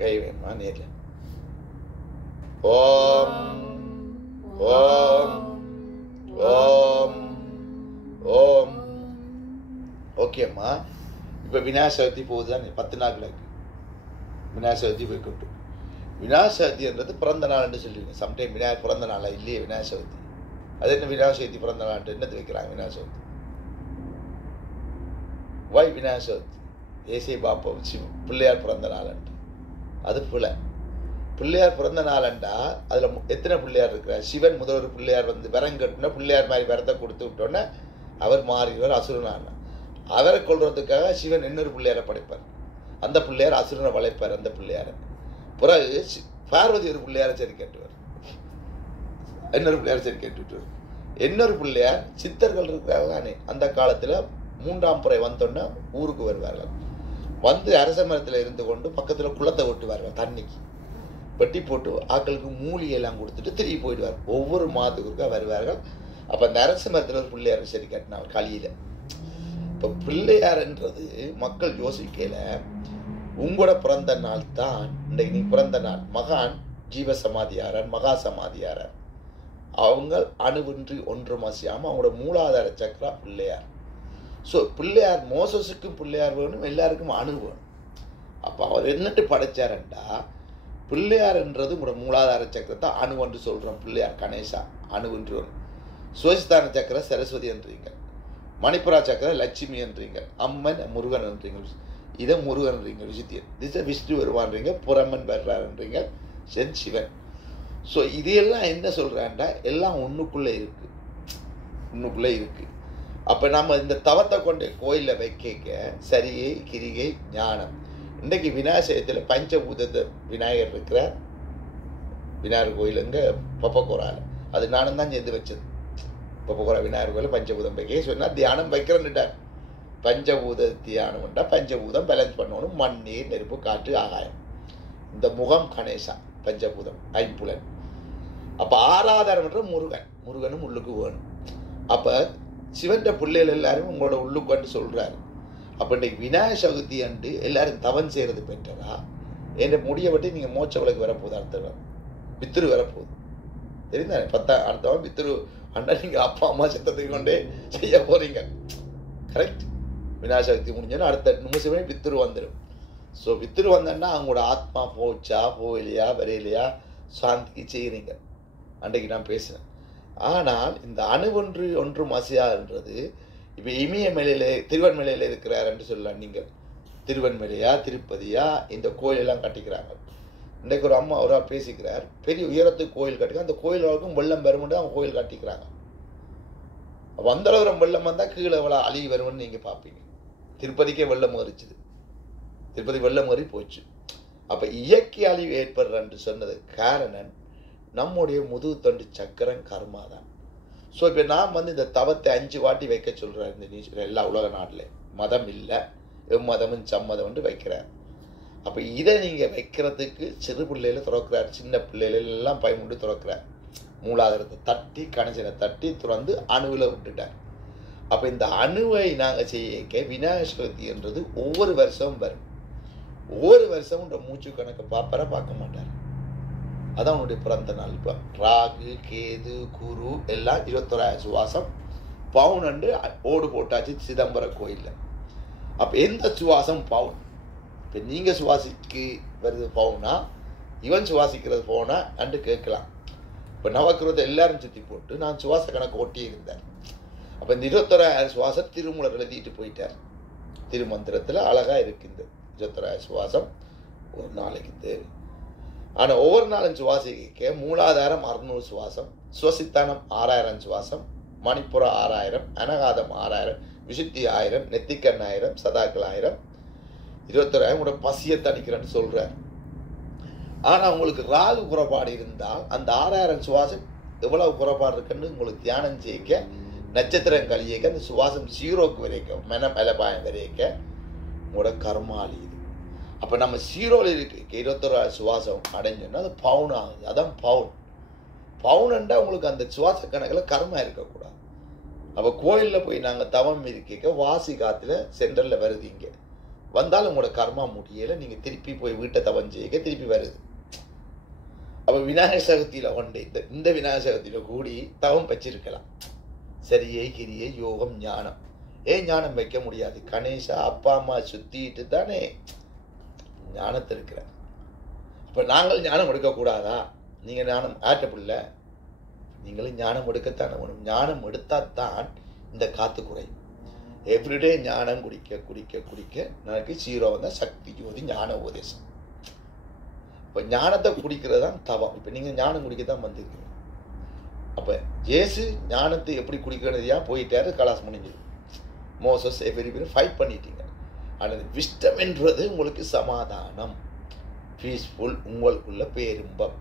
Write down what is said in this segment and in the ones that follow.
கை வேணுமா நேரில். ஓம் ஓம் ஓம் ஓம். ஓகேம்மா. இப்போ விநாயகர் சதுர்த்தி போகுது தானே, 10 நாட்களுக்கு விநாயகர் சதுர்த்தி போய் கூப்பிட்டு. விநாயகர் சதுர்த்தின்றது பிறந்த நாள்னு சொல்லுவீங்க. சம்டைம் விநாயகர் பிறந்த நாளா இல்லையே விநாயகர் சதுர்த்தி. அது என்ன விநாயகர் சதுர்த்தி பிறந்த நாள்ன்ட்டு என்னது வைக்கிறாங்க விநாயகர் சதுர்த்தி? வை விநாயகர் சதுர்த்தி? ஏசை பாப்பா பிள்ளையார் பிறந்த நாள்ன்ட்டு. அது புல பிள்ளையார் பிறந்த நாளண்டா அதில் எத்தனை பிள்ளையார் இருக்கிறார்? சிவன் முதல் பிள்ளையார் வந்து விரம் கட்டினா பிள்ளையார் மாதிரி விரத்தை கொடுத்து விட்டோன்னே அவர் மாறிடுவார், அசுரனான. அவரை கொள்றதுக்காக சிவன் இன்னொரு பிள்ளையாரை படைப்பார். அந்த பிள்ளையார் அசுரனை வளைப்பார். அந்த பிள்ளையாரை பிறகு பார்வதி ஒரு பிள்ளையாரை சரி கேட்டுவார், இன்னொரு பிள்ளையாரை சரி கேட்டுவிட்டார். இன்னொரு பிள்ளையார் சித்தர்கள் இருக்கிறார்களே அந்த காலத்தில் 3ஆம் முறை வந்தோன்னா ஊருக்கு வருவார்கள். வந்து அரச மரத்தில் இருந்து கொண்டு பக்கத்தில் குளத்தை ஓட்டுவார்கள். தண்ணிக்கு பெட்டி போட்டு ஆக்களுக்கு மூலிகையெல்லாம் கொடுத்துட்டு திரும்பி போயிடுவார். ஒவ்வொரு மாதத்துக்கு வருவார்கள். அப்போ அந்த அரச மரத்தில் ஒரு பிள்ளையார் சரி கட்டினார் களியில். இப்போ பிள்ளையார்ன்றது மக்கள் யோசிக்கல, உங்களோட பிறந்த நாள் தான் இன்றைக்கு நீ பிறந்த நாள். மகான் ஜீவ சமாதியாரன், மகா சமாதியாரன். அவங்க அணுவின்றி ஒன்றும் அசையாமல் அவங்களோட மூலாதார சக்கரா பிள்ளையார். ஸோ பிள்ளையார் மோசஸுக்கும் பிள்ளையார் வேணும், எல்லாருக்கும் அணு வேணும். அப்போ அவர் என்னட்டு படைச்சாரண்டா பிள்ளையார்ன்றது உங்களோட மூலாதார சக்கரத்தை அணுவன்று சொல்கிறோம். பிள்ளையார் கணேசா அணுவன்று வேணும். சுவசிதான சக்கர சரஸ்வதி என்றீங்க, மணிப்புரா சக்கர லட்சுமி என்றீங்க, அம்மன் முருகன் என்றீங்க, இதை முருகன்றீங்க, விசித்தியன் திசை விஷ்ணு வருவான்றீங்க, புறமன் வர்றாருன்றீங்க, சென் சிவன். ஸோ இதையெல்லாம் என்ன சொல்கிறாண்டா எல்லாம் ஒன்றுக்குள்ளே இருக்குது, ஒன்றுக்குள்ளே இருக்குது. அப்போ நம்ம இந்த தவத்தை கொண்டு கோயிலில் வைக்க சரியை கிரிகை ஞானம். இன்றைக்கு விநாயகத்தில் பஞ்சபூதத்தை விநாயகர் இருக்கிறார். விநாயகர் கோயில் எங்கே பப்பக்கோரால், அது நானும் தான் சேர்ந்து வச்சது. பப்பக்கோரா விநாயகர் கோயில் பஞ்சபூதம் வைக்க சொன்னால் தியானம் வைக்கிறேன்னுட்டார். பஞ்சபூத தியானம் உண்டா, பஞ்சபூதம் பேலன்ஸ் பண்ணணும். மண், நீர், நெருப்பு, காற்று, ஆகாயம். இந்த முகம் கணேசா பஞ்சபூதம் ஐம்புலன். அப்போ ஆராதனம்ன்ற முருகன், முருகனும் உள்ளுக்கு வேணும். அப்போ சிவன்ற பிள்ளைகள் எல்லாரும் உங்களோட உள்ளுக்குன்னு சொல்கிறாரு. அப்போ இன்றைக்கு விநாயகர் சதுர்த்தி அன்று எல்லாரும் தவன் செய்கிறது பெற்றரா? என்ற முடிய விட்டு நீங்கள் மோட்ச விளக்கு வரப்போகுது. அடுத்த பித்திரு வரப்போகுது தெரியுதானே? 10 அடுத்தவன் பித்திரு அண்ணா நீங்கள் அப்பா அம்மா சத்தத்தை கொண்டே செய்ய போகிறீங்க. கரெக்ட். விநாயகர் சதுர்த்தி முடிஞ்சோன்னா அடுத்த நிமிஷமே பித்திரு வந்துடும். ஸோ பித்திரு வந்தோன்னா அவங்களோட ஆத்மா போச்சா போகலையா வரையிலையா சாந்திக்கு செய்கிறீங்க. அன்றைக்கு நான் பேசினேன். ஆனால் இந்த அணுவொன்று ஒன்றும் அசையான்றது இப்போ இமயமலையில திருவன்மலையில் இருக்கிறார் என்று சொல்லலாம். நீங்கள் திருவன்மலையா திருப்பதியா இந்த கோயிலெல்லாம் கட்டிக்கிறாங்க. இன்றைக்கு ஒரு அம்மா அவராக பேசிக்கிறார், பெரிய உயரத்துக்கு கோயில் கட்டிக்கிறாங்க. அந்த கோயிலுக்கும் வெள்ளம் வரும்னு அவங்க கோயில் கட்டிக்கிறாங்க. அப்போ அந்த அளவு வெள்ளம் வந்தால் கீழே எவ்வளோ அழிவு வரும்னு நீங்கள் பார்ப்பீங்க. திருப்பதிக்கே வெள்ளம் மறிச்சுது, திருப்பதி வெள்ளம் மறி போச்சு. அப்போ இயற்கை அழிவு ஏற்படுறன்னு சொன்னது காரணம் நம்முடைய முதுகு தண்டு சக்கரம் கர்மா தான். ஸோ இப்போ நான் வந்து இந்த தவத்தை 5 வாட்டி வைக்க சொல்கிறேன். இந்த எல்லா உலக நாட்டில் மதம் இல்லை, எம்மதமும் சம்மதம் வைக்கிறார். அப்போ இதை நீங்கள் வைக்கிறதுக்கு சிறு பிள்ளையில துறக்கிறார், சின்ன பிள்ளைகள் எல்லாம் பயமுண்டு துறக்கிறார். மூலாதாரத்தை தட்டி கணசனை தட்டி துறந்து அணுவில் விட்டுட்டார். அப்போ இந்த அணுவை நாங்கள் செய்ய விநாயகர் சதுர்த்தி என்றது ஒவ்வொரு வருஷமும் வரும். ஒவ்வொரு வருஷமும் மூச்சு கணக்கை பார்க்க மாட்டார். அதான் உன்னுடைய பிறந்த நாள். இப்போ ராகு கேது குரு எல்லாம் 21 சுவாசம் பவுன் அண்டு ஓடு போட்டாச்சு சிதம்பரம் கோயிலில். அப்போ எந்த சுவாசம் பவுன்? இப்போ நீங்கள் சுவாசிக்கு வருது பவுனா, இவன் சுவாசிக்கிறது பவுனா அண்டு கேட்கலாம். இப்போ நவக்கிரத்தை எல்லாரும் சுற்றி போட்டு நான் சுவாச கணக்கு ஒட்டி இருந்தேன். அப்போ இந்த 21 சுவாசம் திருமூலர் எழுதிட்டு போயிட்டார். திருமந்திரத்தில் அழகாக இருக்கு இந்த 21 சுவாசம் ஒரு நாளைக்கு தேவை. ஆனால் ஒவ்வொரு நாளும் சுவாசிக்க மூலாதாரம் 600 சுவாசம், சுவசித்தானம் 6000 சுவாசம், மணிப்புரம் 6000, அனகாதம் 6000, விசுத்தி 1000, நெத்திக்கண் 1000, சதாக்கள் 1000, 21 உங்களோட பசியை தணிக்கிறேன்னு சொல்கிறார். ஆனால் உங்களுக்கு ராகு குறைபாடு இருந்தால் அந்த 6000 சுவாசம் எவ்வளவு குறைபாடு இருக்குன்னு உங்களுக்கு தியானம் செய்ய நட்சத்திரம் கழியக்க அந்த சுவாசம் 0க்கு வரைக்கும் மனம் அலபாயம் வரைக்க உங்களோட கர்மாலி இது. அப்போ நம்ம 0ல் இருக்கு 21 சுவாசம் அடைஞ்சோன்னா அது பவுன் ஆகுது. அதான் பவுன். பவுனுண்டா உங்களுக்கு அந்த சுவாச கணக்கில் கர்மா இருக்கக்கூடாது. அப்போ கோயிலில் போய் நாங்கள் தவம் இருக்க வாசி காற்றுல சென்ட்ரலில் வருது. இங்கே வந்தாலும் உங்களோட கர்மா முடியலை, நீங்கள் திருப்பி போய் வீட்டை தவம் செய்ய திருப்பி வருது. அப்போ விநாயகர் சதுர்த்தியில் கொண்டு இந்த விநாயகர் சதுர்த்தியில் கூடி தவம் வச்சிருக்கலாம். சரியை கிரியை யோகம் ஞானம். ஏன் ஞானம் வைக்க முடியாது? கணேசா அப்பா அம்மா சுத்திட்டு தானே ஞானத்தை இருக்கிறார். அப்போ நாங்கள் ஞானம் எடுக்கக்கூடாதா? நீங்கள் ஞானம் ஆற்றப்பில்லை, நீங்களும் ஞானம் எடுக்கத்தானே வேணும். ஞானம் எடுத்தாத்தான் இந்த காத்து குறையும். எவ்ரிடே ஞானம் குடிக்க குடிக்க குடிக்க எனக்கு 0 வந்தால் சக்தி ஜோதி ஞான உபதேசம். இப்போ ஞானத்தை குடிக்கிறது தான் தவம். இப்போ நீங்கள் ஞானம் குடிக்கத்தான் வந்திருக்கீங்க. அப்போ ஜேசு ஞானத்தை எப்படி குடிக்கிறதையா போயிட்டாரு, கலாஸ் முடிஞ்சிடும். மோசஸ் எவ்ரி பேரும் ஃபைட் பண்ணிட்டீங்க. ஆனால் விஸ்டம் என்றது உங்களுக்கு சமாதானம், பீஸ்ஃபுல், உங்களுக்குள்ள பேரின்பம்.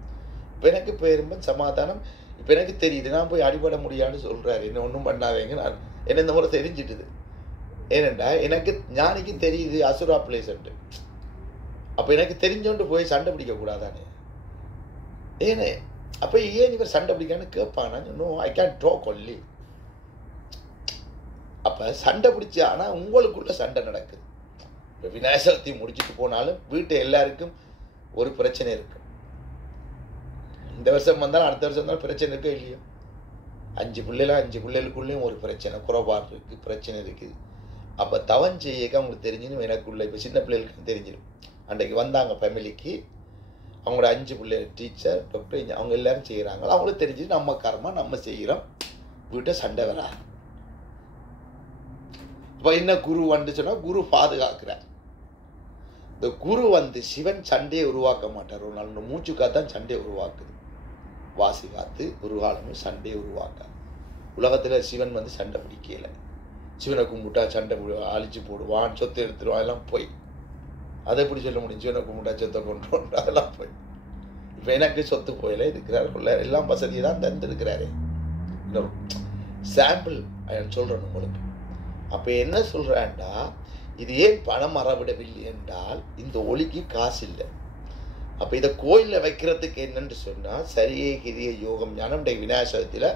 இப்போ எனக்கு பேரின்பம் சமாதானம். இப்போ எனக்கு தெரியுது, நான் போய் அடிபட முடியாதுன்னு சொல்கிறாரு, என்ன ஒன்றும் பண்ணாதீங்க. நான் என்ன இந்த முறை தெரிஞ்சிட்டுது. ஏனெண்டா எனக்கு ஞானிக்கும் தெரியுது அசுரா பிளேஸ்ன்ட்டு. அப்போ எனக்கு தெரிஞ்சோண்டு போய் சண்டை பிடிக்க கூடாதானே? ஏனே அப்போ ஏன் இவர் சண்டை பிடிக்கான்னு கேட்பான். No, I can talk only. அப்போ சண்டை பிடிச்சி, ஆனால் உங்களுக்குள்ள சண்டை நடக்குது. இப்போ விநாயகர் சதுர்த்தி முடிச்சுட்டு போனாலும் வீட்டு எல்லாருக்கும் ஒரு பிரச்சனை இருக்கு. இந்த வருஷம் வந்தாலும் அடுத்த வருஷம் வந்தாலும் பிரச்சனை இருக்கோ இல்லையோ? 5 பிள்ளைகளுக்குள்ளேயும் ஒரு பிரச்சனை, குறைபாடு இருக்குது, பிரச்சனை இருக்குது. அப்போ தவம் செய்ய அவங்களுக்கு தெரிஞ்சிடும். எனக்குள்ள இப்போ சின்ன பிள்ளைகளுக்கு தெரிஞ்சிடும். அன்றைக்கு வந்தாங்க ஃபேமிலிக்கு, அவங்களோட 5 பிள்ளைகள் டீச்சர் டாக்டர் அவங்க எல்லாரும் செய்கிறாங்க. அவங்களுக்கு தெரிஞ்சு நம்ம கர்மா நம்ம செய்கிறோம், வீட்டை சண்டை வரா. இப்போ என்ன குரு வந்து சொன்னால் குரு பாதுகாக்கிறார். இந்த குரு வந்து சிவன் சண்டையை உருவாக்க மாட்டார். ஒரு நாள் மூச்சு காத்தான் சண்டையை உருவாக்குது. வாசி காத்து ஒரு காலமும் சண்டையை உருவாக்காது. உலகத்தில் சிவன் வந்து சண்டை பிடிக்கல. சிவனை கும்பிட்டா சண்டை அழிச்சு போடுவான், சொத்தை எடுத்துருவான், அதெல்லாம் போய் அதை எப்படி சொல்ல முடியும்? சிவனை கும்பிட்டா சொத்தை கொண்டு அதெல்லாம் போய். இப்போ எனக்கு சொத்து போயில இருக்கிறாருக்குள்ள எல்லாம் வசதியை தான் தந்துருக்கிறாரே. இன்னொரு சாம்பிள் சொல்கிறேன் உங்களுக்கு. அப்போ என்ன சொல்கிறான்டா, இது ஏன் பணம் அறவிடவில்லை என்றால் இந்த ஒளிக்கு காசு இல்லை. அப்போ இதை கோயிலில் வைக்கிறதுக்கு என்னன்னு சொன்னால் சரியை கிரிய யோகம் ஞானம் விநாயகர் சதுர்த்தியில்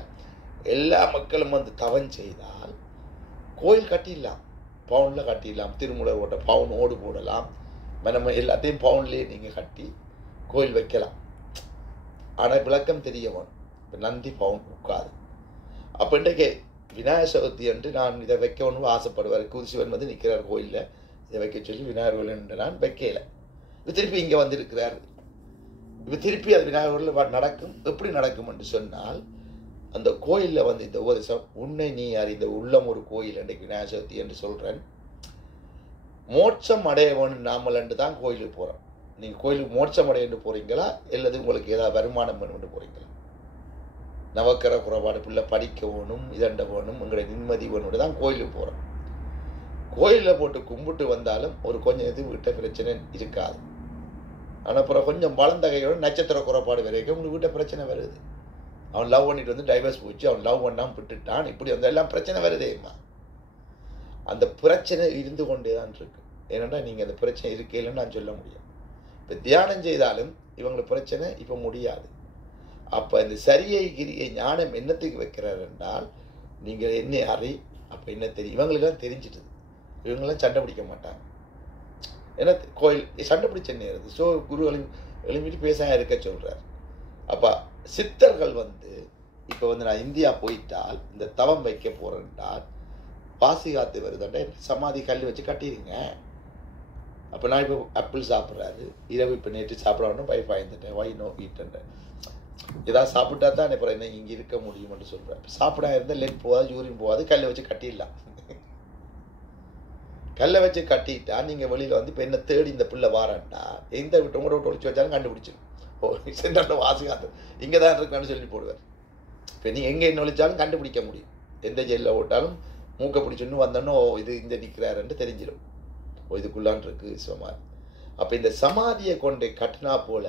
எல்லா மக்களும் வந்து தவம் செய்தால் கோயில் கட்டிடலாம், பவுனில் கட்டிடலாம். திருமூலர் ஓட்ட பவுன் ஓடு போடலாம், நம்ம எல்லாத்தையும் பவுன்லேயே நீங்கள் கட்டி கோயில் வைக்கலாம். ஆனால் விளக்கம் தெரியவன். இப்போ நந்தி பவுன் உட்காது. அப்போ இன்றைக்கு விநாயகர் சதுர்த்தி என்று நான் இதை வைக்கணும்னு ஆசைப்படுவார். குருசிவன் வந்து நிற்கிறார் கோயிலில், இதை வைக்க சொல்லி விநாயகர் கோயில் நான் வைக்கல. இப்போ திருப்பி இங்கே வந்திருக்கிறார். இப்போ திருப்பி அது விநாயகர் நடக்கும். எப்படி நடக்கும் என்று சொன்னால், அந்த கோயிலில் வந்து இந்த உபதேசம் உன்னை நீ அறிந்த உள்ளம் ஒரு கோயில் அன்றைக்கு விநாயகர் சதுர்த்தி என்று சொல்கிறேன். மோட்சம் அடைய வேணும் நாமல் என்று தான் கோயிலுக்கு போகிறோம். நீங்கள் கோயிலுக்கு மோட்சம் அடையன்னு போகிறீங்களா, அல்லது உங்களுக்கு ஏதாவது வருமானம் வேணும்னு போகிறீங்களா? நவக்கர குறைபாடு பிள்ளை படிக்க வேணும், இதண்ட வேணும், உங்களுடைய நிம்மதி வேணும்னு தான் கோயிலுக்கு போகிறோம். கோயிலில் போட்டு கும்பிட்டு வந்தாலும் ஒரு கொஞ்சம் இது வீட்டை பிரச்சனை இருக்காது. ஆனால் அப்புறம் கொஞ்சம் வளர்ந்தகையோட நட்சத்திர குறைபாடு வரைக்கும் உங்களுக்கு வீட்டை பிரச்சனை வருது. அவன் லவ் பண்ணிட்டு வந்து டைவர்ஸ் போச்சு, அவன் லவ் பண்ணாமல் விட்டுட்டான், இப்படி வந்து எல்லாம் பிரச்சனை வருதேம்மா. அந்த பிரச்சனை இருந்து கொண்டே தான் இருக்கு. ஏன்னா நீங்கள் அந்த பிரச்சனை இருக்கேன்னு நான் சொல்ல முடியும். இப்போ தியானம் செய்தாலும் இவங்களுக்கு பிரச்சனை இப்போ முடியாது. அப்போ இந்த சரியை கிரியை ஞானம் என்னத்துக்கு வைக்கிறார் என்றால், நீங்கள் என்ன அறி அப்போ என்ன தெரியும். இவங்களுக்கெல்லாம் தெரிஞ்சிட்டுது, இவங்களாம் சண்டை பிடிக்க மாட்டாங்க. ஏன்னா கோயில் சண்டை பிடிச்ச நேரம். ஸோ குரு எழுப்பிட்டு பேச இருக்க சொல்கிறார். அப்போ சித்தர்கள் வந்து இப்போ வந்து நான் இந்தியா போயிட்டால் இந்த தவம் வைக்க போகிறேன்டால் பாசி காத்து வருதுண்டா சமாதி கல் வச்சு கட்டிடுங்க. அப்போ நான் இப்போ ஆப்பிள் சாப்பிட்றாரு, இரவு இப்போ நேற்று சாப்பிடணும் வைஃப் ஆயிருந்துட்டேன், வை நோ ஈட்டுன்றேன். ஏதாவது சாப்பிட்டா தான் அப்புறம் என்ன இங்கே இருக்க முடியும்னு சொல்கிறேன். சாப்பிடா இருந்தால் லெட் போகாது, யூரின் போகாது, கல்லை வச்சு கட்டிடலாம். கல்லை வச்சு கட்டிட்டா நீங்கள் வெளியில் வந்து இப்போ என்ன தேடி இந்த பிள்ளை வாரான்டா எந்த விட்டு உங்களோட விட்டு ஒழிச்சு வச்சாலும் கண்டுபிடிச்சிடும். ஓ சென்டரில் வாசி காத்து இங்கே தான் இருக்கான்னு சொல்லி போடுவார். இப்போ நீங்கள் எங்கே என்ன ஒழிச்சாலும் கண்டுபிடிக்க முடியும். எந்த ஜெயிலில் ஓட்டாலும் மூக்கை பிடிச்சுன்னு வந்தோன்னோ இது இந்த நிற்கிறாருன்ட்டு தெரிஞ்சிடும். ஓ இதுக்குள்ளான் இருக்கு சமாதி. அப்போ இந்த சமாதியை கொண்டு கட்டினா போல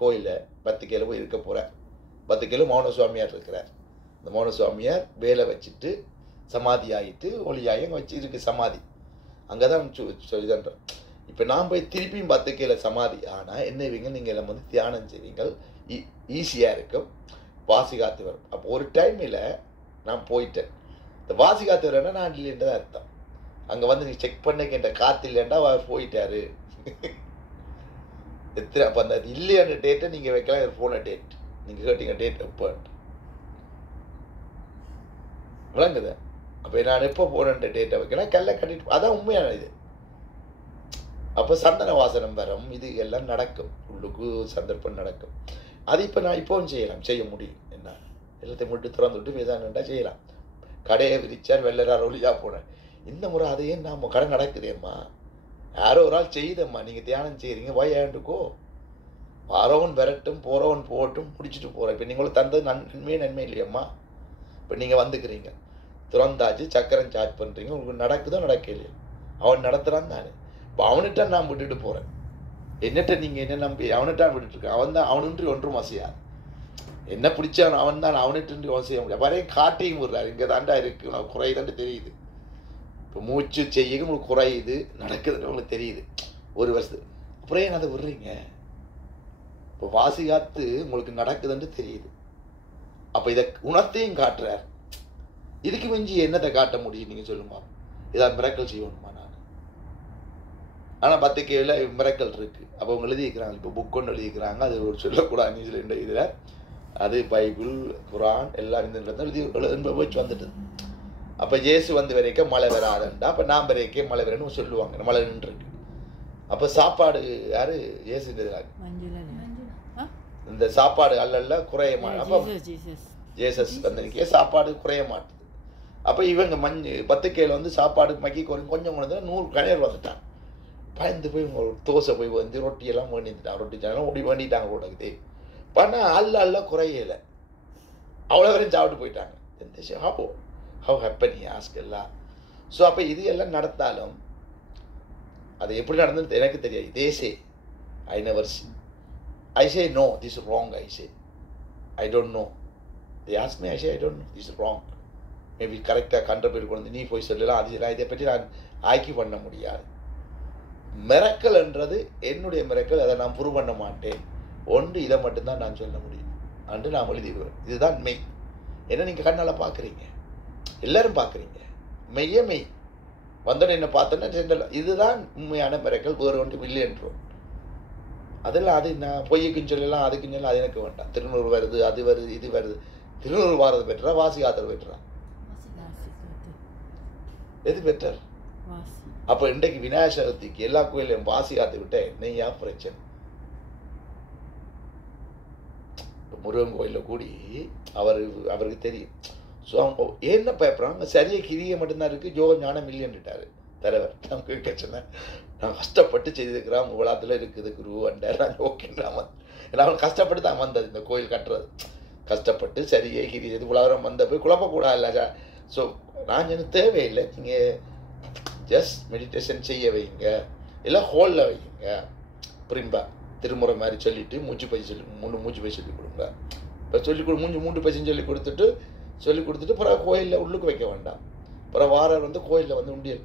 கோயிலில் 10 கிலோ போய் இருக்க போகிறார். 10 கிலோ மௌன சுவாமியார் இருக்கிறார். இந்த மௌன சுவாமியார் வேலை வச்சுட்டு சமாதி ஆகிட்டு ஒளியாகி அங்கே வச்சு இருக்கு சமாதி. அங்கே தான் இதுன்ற. இப்போ நான் போய் திருப்பியும் 10 கிலோ சமாதி ஆனால் என்ன வைங்க, நீங்கள் எல்லாம் வந்து தியானம் செய்வீங்க, ஈஸியாக இருக்கும், வாசி காத்து வரும். அப்போ ஒரு டைமில் நான் போயிட்டேன். இந்த வாசி காத்து வரேன்னா நான் இல்லைன்றதான் அர்த்தம். அங்கே வந்து நீ செக் பண்ண காற்று இல்லைன்னா அவர் போயிட்டாரு. எத்தனை அப்போ அந்த இல்லையான டேட்டை நீங்கள் வைக்கலாம், இவர் போன டேட் நீங்கள் கேட்டீங்க டேட் எப்போ விளங்குது. அப்போ நான் எப்போ போனேன்ற டேட்டை வைக்கலாம், கல்லை கட்டிட்டு அதான் உண்மையான இது. அப்போ சந்தன வாசனம் வரும், இது எல்லாம் நடக்கும், உள்ளுக்கு சந்தர்ப்பம் நடக்கும். அது இப்போ நான் இப்போவும் செய்யலாம், செய்ய முடியும். என்ன எல்லாத்தையும் மட்டும் திறந்து விட்டு பேசாண்டா செய்யலாம். கடையை விரிச்சார் வெள்ளரார் ஒளியா போனேன். இந்த முறை அதையே நாம் கடை நடக்குதேம்மா, யாரோ ஒரு ஆள் செய்யுதம்மா, நீங்கள் தியானம் செய்கிறீங்க, வயாண்டுக்கோ வரவன் விரட்டும் போகிறவன் போட்டும் முடிச்சுட்டு போகிறேன். இப்போ நீங்களும் தந்தது நன்மை இல்லையம்மா. இப்போ நீங்கள் வந்துக்கிறீங்க, திறந்தாச்சு, சக்கரம் சார்ஜ் பண்ணுறீங்க, உங்களுக்கு நடக்குதோ நடக்க இல்லையோ, அவன் நடத்துகிறான் தானே. இப்போ அவன்கிட்ட நான் விட்டுட்டு போகிறேன், என்னட்ட நீங்கள் என்ன நம்பி அவன்கிட்ட விட்டுட்டுருக்கேன். அவன் தான் அவனுன்றி ஒன்றும் அசையாது. என்ன பிடிச்சவன் அவன் தான், அவனுட்டு செய்ய முடியாது. வரையும் காட்டையும் விடுறாரு, இங்கே தாண்டா இருக்குது, உனக்கு குறையுதுன்னு தெரியுது. இப்போ மூச்சு செய்ய உங்களுக்கு குறையுது, நடக்குதுன்னு உங்களுக்கு தெரியுது ஒரு வருஷத்துக்கு. அப்புறம் ஏன் அதை விடுறீங்க? இப்போ வாசி காத்து உங்களுக்கு நடக்குதுன்னு தெரியுது. அப்போ இதை உணர்த்தையும் காட்டுறார். இதுக்கு மிஞ்சி என்னத்தை காட்ட முடியும் நீங்கள் சொல்லுமா? இதான் மிரக்கல் செய்யணுமா நான்? ஆனால் 10 கேள்வியில் மிரக்கல் இருக்குது. அப்போ அவங்க எழுதிக்கிறாங்க, இப்போ புக் ஒன்று எழுதிக்கிறாங்க, அது ஒரு சொல்லக்கூடாது நியூஸ்ல இதில், அது பைபிள் குரான் எல்லாம் இந்த எழுதி போச்சு வந்துட்டுது. அப்போ ஜேசு வந்து வரைக்கும் மழை வராதுண்டா, அப்போ நான் வரைக்கும் மழை வரேன்னு சொல்லுவாங்க, மழை நின்றுருக்கு. அப்போ சாப்பாடு யாரு? ஜேசு இந்த சாப்பாடு அல்ல குறைய மாட்டேன். அப்போ ஜேசஸ் வந்திருக்கே சாப்பாடு குறைய மாட்டுது. அப்போ இவங்க 10 கேள் வந்து சாப்பாடு மக்கி கொஞ்சம் கொண்டு 100 கணியர் வந்துட்டாங்க. பயந்து போய் தோசை போய் வந்து ரொட்டியெல்லாம் வேண்டிட்டாங்க, ரொட்டி சாணம் ஓடி வேண்டிட்டாங்க போட்டது. பண்ணால் அல்ல குறையலை, அவ்வளோ வரையும் சாப்பிட்டு போயிட்டாங்க. Have happen ஆஸ்கெல்லாம். ஸோ அப்போ இது எல்லாம் நடந்தாலும் அது எப்படி நடந்தது எனக்கு தெரியாது. They say I never see, I say no, this is wrong, I say I don't know. They ask me, I say I don't know, this is wrong. Maybe கரெக்டாக கண்டபேர் கொண்டு நீ போய் சொல்லலாம், அது இதை பற்றி நான் ஆக்கி பண்ண முடியாது. மிரக்கல்ன்றது என்னுடைய மிரக்கல், அதை நான் ப்ரூவ் பண்ண மாட்டேன். ஒன்று இதை மட்டும்தான் நான் சொல்ல முடியும் அன்று நான் எழுதிடுவேன். இதுதான் மெய். ஏன்னா நீங்கள் கண்ணால் பார்க்குறீங்க, எல்லாரும் பார்க்குறீங்க, மெய்ய மெய் வந்தோடனே என்ன பார்த்தோன்னா ஜென்ரல் இதுதான் உண்மையான மிரக்கல், வேறு ஒன்று மில்லியன்றோம். அதெல்லாம் அது நான் பொய்யுக்குன்னு சொல்லலாம், அதுக்குன்னு சொல்லலாம், அது எனக்கு வேண்டாம். திருநூறு வருது, அது வருது, இது வருது. திருநூறு வாரது பெற்றா, வாசி ஆத்தர் பெற்றா, எது பெற்றர்? அப்போ இன்றைக்கு விநாயகர் சதுர்த்திக்கு எல்லா கோயிலையும் வாசி ஆத்து விட்ட என்னையா பிரச்சனை? முருகன் கோயிலில் கூடி அவருக்கு தெரியும். ஸோ அவங்க என்ன பயப்படுறாங்க? சரியாக கிரியை மட்டும்தான் இருக்குது, ஜோக ஞானம் இல்லைன்னுட்டாரு தலைவர். நமக்கு பிரச்சனை, நான் கஷ்டப்பட்டு செய்திருக்கிறான், உங்கள் விழாத்தில் இருக்குது குரு அண்டார், நான் ஓகேன்றான். ஏன்னா அவன் கஷ்டப்பட்டு தான் வந்தது இந்த கோயில் கட்டுறது, கஷ்டப்பட்டு சரியே கிரி இது உலகம் வந்த போய் குழப்பக்கூடாது இல்லை. ஸோ நான் எனக்கு தேவையில்லை, நீங்கள் ஜஸ்ட் மெடிடேஷன் செய்ய வைங்க, இல்லை ஹோலில் வைங்க, பிரிம்பா திருமுறை மாதிரி சொல்லிவிட்டு மூச்சு பயிற்சி மூச்சு பயிற்சி சொல்லிக் கொடுங்க. இப்போ மூன்று பயிற்சின்னு சொல்லி கொடுத்துட்டு பிறகு கோயிலில் உள்ளுக்கு வைக்க வேண்டாம். பிறகு வாரம் வந்து கோயிலில் வந்து உண்டியல்.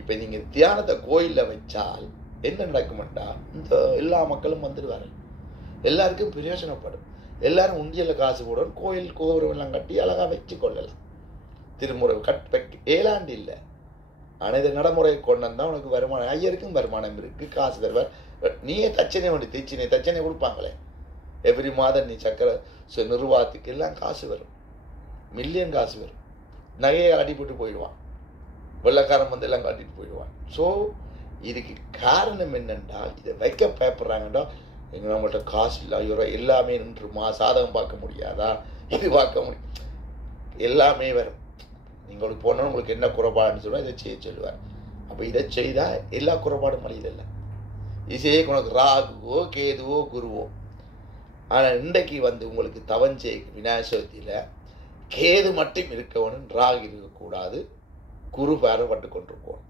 இப்போ நீங்கள் தியானத்தை கோயிலில் வச்சால் என்ன நடக்குமெண்டா, இந்த எல்லா மக்களும் வந்துடுவார், எல்லாருக்கும் பிரயோஜனப்படும், எல்லாரும் உண்டியலில் காசு போடணும், கோயில் கோபுரம் எல்லாம் கட்டி அழகாக வச்சு கொள்ளலாம். திருமுறை ஏலாண்டு இல்லை, ஆனால் இதை நடைமுறை கொண்டு வந்தால் உனக்கு வருமானம், ஐயருக்கும் வருமானம் இருக்குது, காசு தருவார். நீயே தச்சனை வேண்டி தச்சனை கொடுப்பாங்களே, எவ்ரி மாதம் நீ சக்கரை நிர்வாகத்துக்கு எல்லாம் காசு வரும், மில்லியன் காசு வரும். நகையை அடிபட்டு போயிடுவான், வெள்ளக்காரன் வந்து எல்லாம் காட்டிட்டு போயிடுவான். ஸோ இதுக்கு காரணம் என்னென்றால், இதை வைக்க பயப்படுறாங்கன்றா, எங்கள் நம்மள்கிட்ட காசு இல்லை, எல்லாமே நின்றுமா, சாதகம் பார்க்க முடியாதா, இது பார்க்க முடியும், எல்லாமே வரும். நீங்கள் போனால் உங்களுக்கு என்ன குறைபாடுன்னு சொல்லுவால் இதை செய்ய சொல்லுவார். அப்போ இதை செய்தால் எல்லா குறைபாடும் மலியதில்லை. இசையே உனக்கு ராகுவோ கேதுவோ குருவோ. ஆனால் இன்றைக்கு வந்து உங்களுக்கு தவஞ்சை விநாயகர் சதுர்த்தியில் கேது மட்டும் இருக்கவனும் ராகு இருக்கக்கூடாது, குரு பாரப்பட்டு கொண்டிருக்கணும்.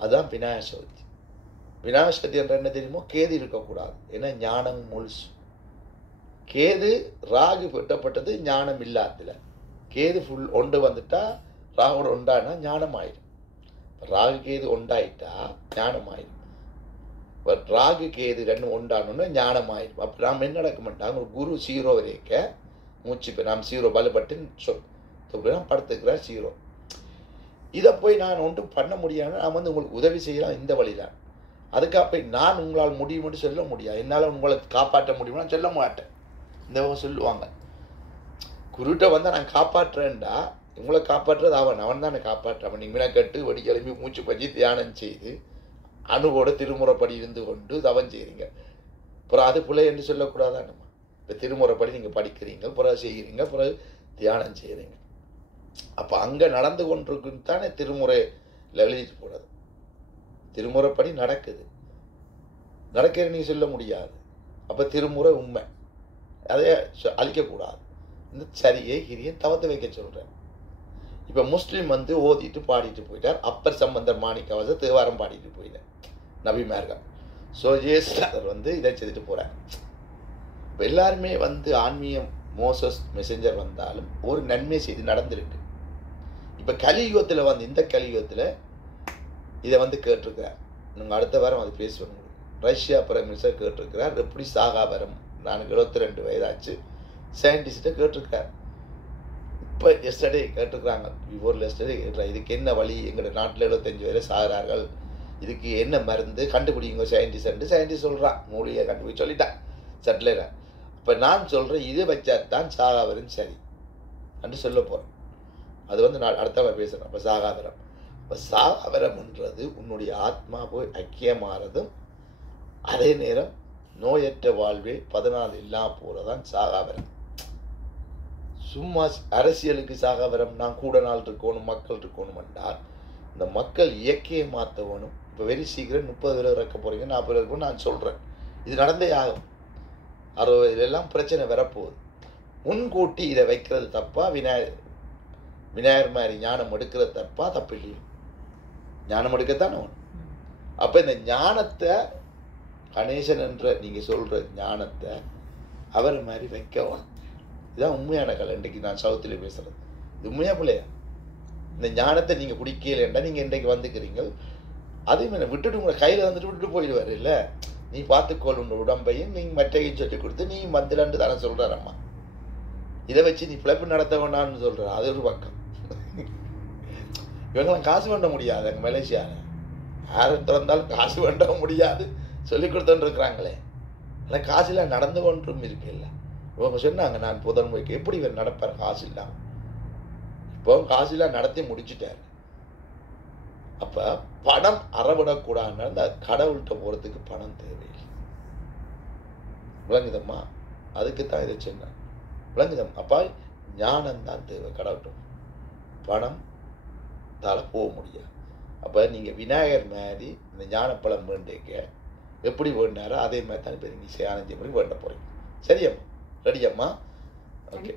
அதுதான் விநாயகர் சதுர்த்தி. விநாயகர் சதுர்த்தி என்ற என்ன தெரியுமோ, கேது இருக்கக்கூடாது. ஏன்னா ஞானம் முழுசு. கேது ராகு வெட்டப்பட்டது ஞானம் இல்லாததில். கேது ஃபுல் ஒன்று வந்துட்டா, ராகுவோட ஒன்றானா ஞானம் ஆயிடும். ராகு கேது ஒன்றாயிட்டா ஞானம் ஆயிடும். பட் ராகு கேது ரெண்டும் ஒன்றானோன்னா ஞானம் ஆயிடும். அப்போ நாம் என்ன நடக்க மாட்டாங்க, ஒரு குரு 0 வரைக்கும் மூச்சு நாம் 0 பலப்பட்டு நாம் படுத்துக்கிறார் 0. இதை போய் நான் ஒன்றும் பண்ண முடியாது, நான் வந்து உங்களுக்கு உதவி செய்யலாம் இந்த வழிதான். அதுக்காக போய் நான் உங்களால் முடியும்னு சொல்ல முடியாது, என்னால் உங்களை காப்பாற்ற முடியும்னு சொல்ல மாட்டேன். இந்த சொல்லுவாங்க குருட்ட வந்தால் நான் காப்பாற்றுறேன்டா, உங்களை காப்பாற்றுறது அவன் தான் காப்பாற்ற. அவன் நீங்கள் கட்டு வடி கிளம்பி மூச்சு பற்றி தியானம் செய்து அணுவோட திருமுறைப்படி இருந்து கொண்டு தவம் செய்கிறீங்க. அப்புறம் அது பிள்ளை என்று சொல்லக்கூடாதா? நம்ம இப்போ திருமுறைப்படி நீங்கள் படிக்கிறீங்க, பிறகு செய்கிறீங்க, பிறகு தியானம் செய்கிறீங்க. அப்போ அங்கே நடந்து கொண்டிருக்குன்னு தானே திருமுறையில் எழுதிட்டு போனது. திருமுறைப்படி நடக்குது, நடக்கிற நீ சொல்ல முடியாது. அப்போ திருமுறை உண்மை, அதை அழிக்கக்கூடாது. இந்த சரியை கிரியை தவத்தை வைக்க சொல்கிறேன். இப்போ முஸ்லீம் வந்து ஓதிட்டு பாடிட்டு போயிட்டார். அப்பர் சம்பந்தர் மாணிக்கவாச தேவாரம் பாடிட்டு போயிட்டார் நபிமார்கள். ஸோ ஜேஸ்டர் வந்து இதை செய்துட்டு போகிறார். இப்போ எல்லாருமே வந்து ஆன்மீகம் மோசஸ் மெசஞ்சர் வந்தாலும் ஒரு நன்மை செய்து நடந்திருக்கு. இப்போ கலியுகத்தில் வந்து இந்த கலியுகத்தில் இதை வந்து கேட்டிருக்கிறார். நீங்கள் அடுத்த வாரம் அது பேசுவோம். ரஷ்யா பிரைம் மினிஸ்டர் கேட்டிருக்கிறார், எப்படி சாகா வரம். நான் 72 வயதாச்சு, சயின்டிஸ்ட்டை கேட்டிருக்கார். இப்போ எஸ்டர்டே கேட்டிருக்கிறாங்க, பிஃபோர் எஸ்டர்டே கேட்டுறாங்க, இதுக்கு என்ன வழி, எங்களோட நாட்டில் 75 பேர் சாகிறார்கள், இதுக்கு என்ன மருந்து கண்டுபிடிங்க சயின்டிஸ்ட் சொல்கிறான். மூலிகை கண்டுபிடிச்சு சொல்லிட்டான் சட்டில். இப்போ நான் சொல்கிறேன், இது வச்சா தான் சாகாவரம் சரி என்று சொல்ல போகிறேன். அது வந்து நான் அடுத்த பேசுகிறேன். அப்போ சாகாவரம், இப்போ சாகாவரம்ன்றது உன்னுடைய ஆத்மா போய் ஐக்கியமாறதும், அதே நேரம் நோயற்ற வாழ்வே 14 இல்லாமல் போகிறதான் சாகாவரம். சும்மா அரசியலுக்கு சாகாவரம், நான் கூட நாள் இருக்கணும், மக்கள் இருக்கணும் என்றால் இந்த மக்கள் இயற்கையை மாற்றவனும். இப்போ வெரி சீக்கிரம் 30 பேர் இறக்க போகிறீங்க, 40 பேர் நான் சொல்கிறேன். இது நடந்தே ஆகும். 60 இதெல்லாம் பிரச்சனை வரப்போகுது. முன்கூட்டி இதை வைக்கிறது தப்பா? விநாயகர் மாதிரி ஞானம் எடுக்கிறது தப்பா? தப்பு இல்லையா? ஞானம் எடுக்கத்தானே ஒன்று. அப்போ இந்த ஞானத்தை கணேசன் என்ற நீங்கள் சொல்கிற ஞானத்தை அவர் மாதிரி வைக்கணும். இதுதான் உண்மையான கலை. இன்றைக்கு நான் சவுத்தில் பேசுகிறது இது உண்மையா பிள்ளையா? இந்த ஞானத்தை நீங்கள் பிடிக்கலன்றா நீங்கள் இன்றைக்கு வந்துக்கிறீங்க, அதையும் என்ன விட்டுட்டு உங்களை கையில் வந்துட்டு விட்டுட்டு போயிடுவார். இல்லை, நீ பார்த்துக்கொள் உன் உடம்பையும், நீங்கள் மற்றையும் சொல்லி கொடுத்து நீ வந்துடன்ட்டு தானே சொல்கிறாரம்மா. இதை வச்சு நீ பிழைப்பு நடத்த வேண்டாம்னு சொல்கிற, அது ஒரு பக்கம். இவங்களாம் காசு வேண்ட முடியாது. அங்கே மலேசியாவில் யாரும் திறந்தாலும் காசு வேண்ட முடியாது சொல்லிக் கொடுத்துட்டு இருக்கிறாங்களே. ஆனால் காசில் நடந்து கொண்டும் இருக்கு. இல்லை, இவங்க சொன்னாங்க, நான் புதன்மைக்கு எப்படி இவர் நடப்பார் காசு இல்லாமல். இப்போ காசிலாம் நடத்தி முடிச்சுட்டார். அப்போ பணம் அறவிடக்கூடாதுன்னா அந்த கடவுள்கிட்ட போகிறதுக்கு பணம் தேவையில்லை. விளங்குதம்மா? அதுக்கு தான் இதை சொன்னார். விளங்குதம்? அப்பா ஞானம் தான் தேவை. கடவுள்கிட்ட பணம் தால போக முடியாது. அப்போ நீங்கள் விநாயகர் மாதிரி இந்த ஞானப்பழம் வேண்டிக்க எப்படி வேண்டாரோ அதே மாதிரி தான் இப்போ நீங்கள் சேனஞ்சி பண்ணி வேண்ட போகிறீங்க. சரியம்மா? ரெடியம்மா? ஓகே.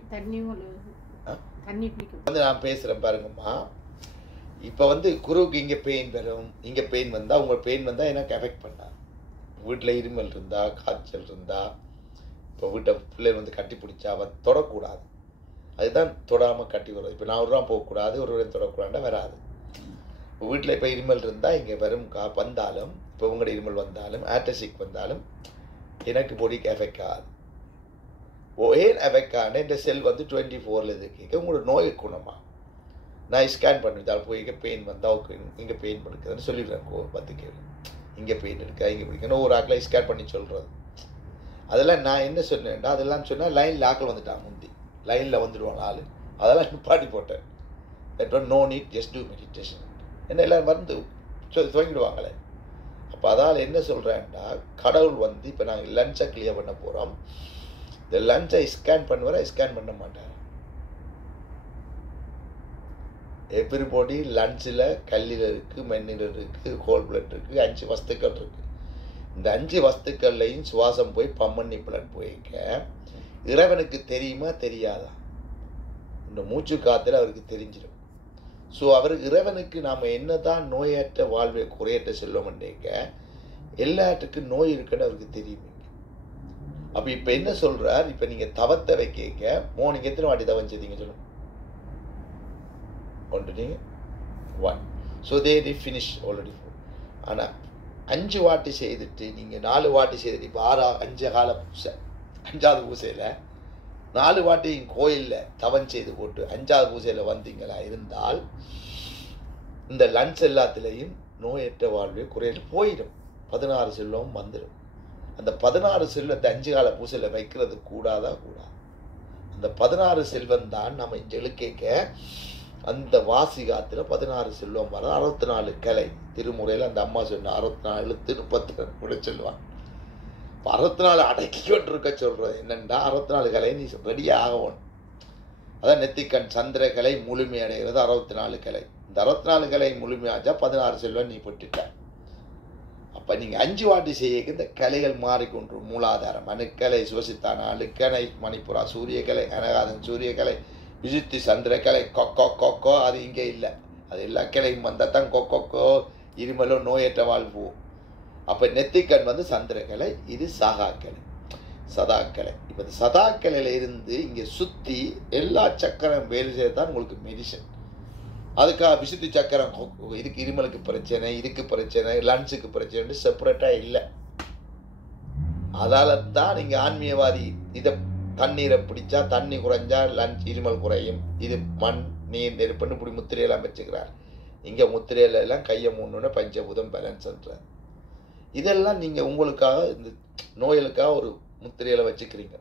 வந்து நான் பேசுகிறேன் பாருங்கம்மா. இப்போ வந்து குருவுக்கு இங்கே பெயின் வரும், இங்கே பெயின் வந்தால், உங்கள் பெயின் வந்தால் எனக்கு எஃபெக்ட் பண்ணாது. வீட்டில் இருமல் இருந்தால், காய்ச்சல் இருந்தால், இப்போ வீட்டை பிள்ளைகள் வந்து கட்டி பிடிச்சா தொடக்கூடாது. அதுதான் தொடாமல் கட்டி வரும். இப்போ நான் ஒரு ரூபா போகக்கூடாது, ஒரு ரூபா தொடக்கூடாதுன்னா வராது. இப்போ வீட்டில் இப்போ இருமல் இருந்தால் இங்கே வரும் வந்தாலும், இப்போ உங்களோட இருமல் வந்தாலும், ஆட்டசிக் வந்தாலும் எனக்கு பொடிக்கு எஃபெக்ட் ஆகாது. ஏன் எஃபெக்ட் ஆகுனா இந்த செல் வந்து 24 கேட்க உங்களோட நோய் குணமாக நான் ஸ்கேன் பண்ணிவிட்டால் போய் பெயின் வந்தால் ஓகே இங்கே பெயின் படுக்குதுன்னு சொல்லிடுறேன். 10 கேள்வி இங்கே பெயின் இருக்கா, இங்கே பிடிக்கணும் ஒரு ஆக்கில் ஸ்கேன் பண்ணி சொல்கிறது. அதெல்லாம் நான் என்ன சொன்னேன்டா, அதெல்லாம் சொன்னால் லைனில் ஆக்கள் வந்துட்டான். முந்தி லைனில் வந்துடுவான் ஆள், அதெல்லாம் நிப்பாட்டி போட்டேன். That no need, just do meditation. என்ன எல்லோரும் வந்து துவங்கிடுவாங்களே. அப்போ அதால் என்ன சொல்கிறேன்டா, கடவுள் வந்து இப்போ நாங்கள் லஞ்சை கிளியர் பண்ண போகிறோம். இந்த லஞ்சை ஸ்கேன் பண்ணுவார, ஸ்கேன் பண்ண மாட்டார். எவ்ரிபடி லஞ்சில் கல்லில் இருக்குது, மண்ணில் இருக்குது, ஹோல் பிளட் இருக்குது, 5 வஸ்துக்கள் இருக்குது. இந்த 5 வஸ்துக்கள்லையும் சுவாசம் போய் பம்மண்ணி பிளட் போய்க்க இறைவனுக்கு தெரியுமா தெரியாதா? இந்த மூச்சு காத்துல அவருக்கு தெரிஞ்சிடும். ஸோ அவருக்கு இறைவனுக்கு நாம் என்ன தான் நோயற்ற வாழ்வை குறையற்ற செல்வம்ன்றேக்க எல்லாத்துக்கும் நோய் இருக்குன்னு அவருக்கு தெரியும். அப்போ இப்போ என்ன சொல்கிறார், இப்போ நீங்கள் தவத்தை வைக்க நீங்கள் எத்தனை வாட்டி தவம் செய்தீங்க சொல்லுங்க? 1. So they finish already. ஆனால் 5 வாட்டி செய்துட்டு நீங்கள் 4 வாட்டி செய்துட்டு இப்போ 5 கால பூசை, 5வது பூசையில் 4 வாட்டி கோயிலில் தவம் செய்து போட்டு 5வது பூசையில் வந்தீங்களா இருந்தால் இந்த லன்ஸ் எல்லாத்துலேயும் நோயற்ற வாழ்வே குறையில போயிடும். 16 செல்வம் வந்துடும். அந்த 16 செல்வத்தை 5 கால பூசையில் வைக்கிறது கூடாதா? கூடாது. அந்த 16 செல்வம் தான் நம்ம இங்கே எழுக்க அந்த வாசிகாத்துல 16 செல்வம் வர 64 கலை. திருமுறையில் அந்த அம்மா சொன்ன 64 எழுத்து 32 கூட சொல்லுவாங்க. 64 அடக்கி கொண்டிருக்க சொல்றது என்னன்னா 64 கலை நீ ரெடி ஆகணும். அதான் நெத்திக்கண் சந்திர கலை முழுமை அடைகிறது 64 கலை. இந்த 64 கலை முழுமையாச்சா 16 செல்வம் நீ பெற்றுட்ட. அப்ப நீங்க 5 வாட்டி செய்ய இந்த கலைகள் மாறிக்கொண்டு மூலாதாரம் அணுக்கலை சுவசித்தான அழுக்கலை மணிப்புரா சூரியகலை அனகாதன் சூரியகலை விசுத்தி சந்திரக்கலை கொக்கோ கொக்கோ அது இங்கே இல்லை. அது எல்லா கிளையும் வந்தால் தான் கொக்கோ இருமலோ நோயற்ற வாழ்வு. அப்போ நெத்திக்கண் வந்து சந்திரக்கலை, இது சாகாக்கலை சதாக்கலை. இப்போ இந்த சதாக்கலையில இருந்து இங்கே சுற்றி எல்லா சக்கரம் வேலை செய்யத்தான் உங்களுக்கு மெடிசன். அதுக்காக விசுத்தி சக்கரம் இதுக்கு இருமலுக்கு பிரச்சனை, இதுக்கு பிரச்சனை, லன்ஸுக்கு பிரச்சனை செப்பரேட்டாக இல்லை. அதால தான் நீங்கள் ஆன்மீகவாதி இதை தண்ணீரை பிடிச்சா தண்ணி குறைஞ்சா லன்ச் இருமல் குறையும். இது மண் நீர் நெருப்புன்னு இப்படி முத்திரையெல்லாம் வச்சுக்கிறார். இங்கே முத்திரையில எல்லாம் கையை மூணுன்னு பஞ்சபூதம் பேலன்ஸ்ன்றார். இதெல்லாம் நீங்கள் உங்களுக்காக இந்த நோய்களுக்காக ஒரு முத்திரையில வச்சுக்கிறீங்க.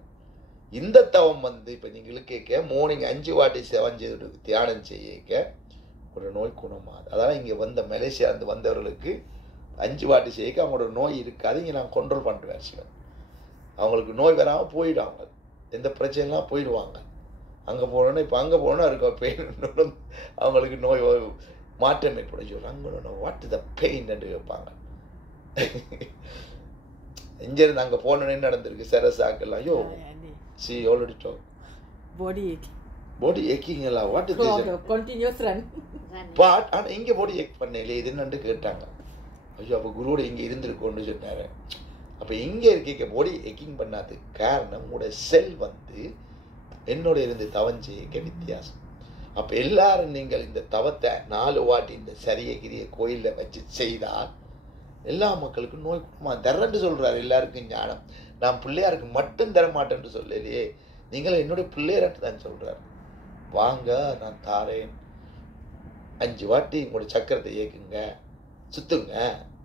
இந்த தவம் வந்து இப்போ நீங்கள் கேட்க மார்னிங் 5 வாட்டி செவஞ்சு தியானம் செய்ய ஒரு நோய் குணமாகுது. அதனால் இங்கே வந்த மலேசியா இருந்து வந்தவர்களுக்கு 5 வாட்டி செய்ய அவங்களோட நோய் இருக்காது. இங்கே நான் கண்ட்ரோல் பண்ணுவேன் சிவன். அவங்களுக்கு நோய் வராமல் போயிடுவாங்க, எந்த பிரச்சனைலாம் போயிடுவாங்க. அங்கே போனோன்னா இப்போ அங்கே போனோன்னா இருக்கும் பெயின், அவங்களுக்கு நோய் மாற்றம் ஏற்பட சொல்கிறாங்க. வாட் இஸ் த பெயின் என்று கேட்பாங்க. இங்கிருந்து அங்கே போனோன்னு நடந்திருக்கு சரசாக்கெல்லாம். ஐயோ சி ஆல்ரெடி டாக் பாடி ஏக்கிங்களா? What is this continuous run pot. ஆனால் இங்கே பாடி ஏக் பண்ணல இது என்னன்னு கேட்டாங்க. ஐயோ அப்போ குருவோட இங்கே இருந்திருக்கோன்னு சொன்னார். அப்போ இங்கே இருக்க பாடி ஏக்கிங் பண்ணாது காரணம் உங்களோட செல் வந்து என்னோட இருந்து தவஞ்சேக்க வித்தியாசம். அப்போ எல்லாரும் நீங்கள் இந்த தவத்தை 4 வாட்டி இந்த சரியகிரிய கோயிலில் வச்சு செய்தால் எல்லா மக்களுக்கும் நோய் தரன்னு சொல்கிறார். எல்லாருக்கும் ஞானம். நான் பிள்ளையாருக்கு மட்டும் தரமாட்டேன்னு சொல்லலையே, நீங்களும் என்னுடைய பிள்ளையார்ட்டு தான் சொல்கிறார். வாங்க நான் தாரேன். 5 வாட்டி உங்களோட சக்கரத்தை இயக்குங்க, சுத்துங்க.